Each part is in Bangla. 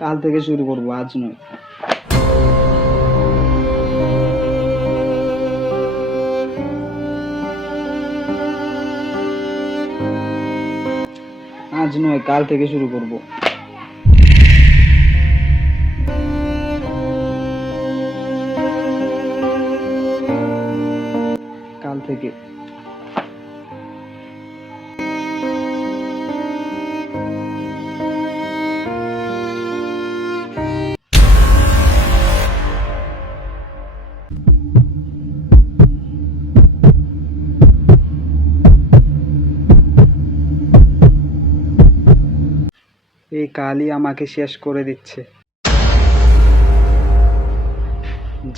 কাল থেকে শুরু করব, আজ নয়। আজ নয়, কাল থেকে শুরু করব। কাল থেকে। এই কালই আমাকে শেষ করে দিচ্ছে।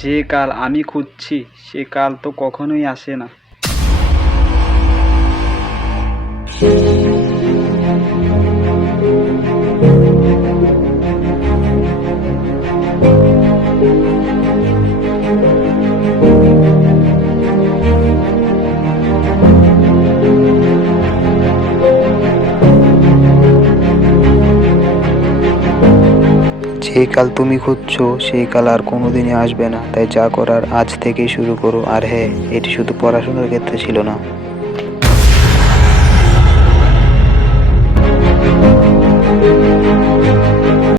যে কাল আমি খুঁজছি সে কাল তো কখনোই আসে না। যে কাল তুমি খুঁজছো সেই কাল আর কোনোদিনই আসবে না, তাই যা করার আজ থেকেই শুরু করো। আর হ্যাঁ, এটি শুধু পড়াশোনার ক্ষেত্রে ছিল না।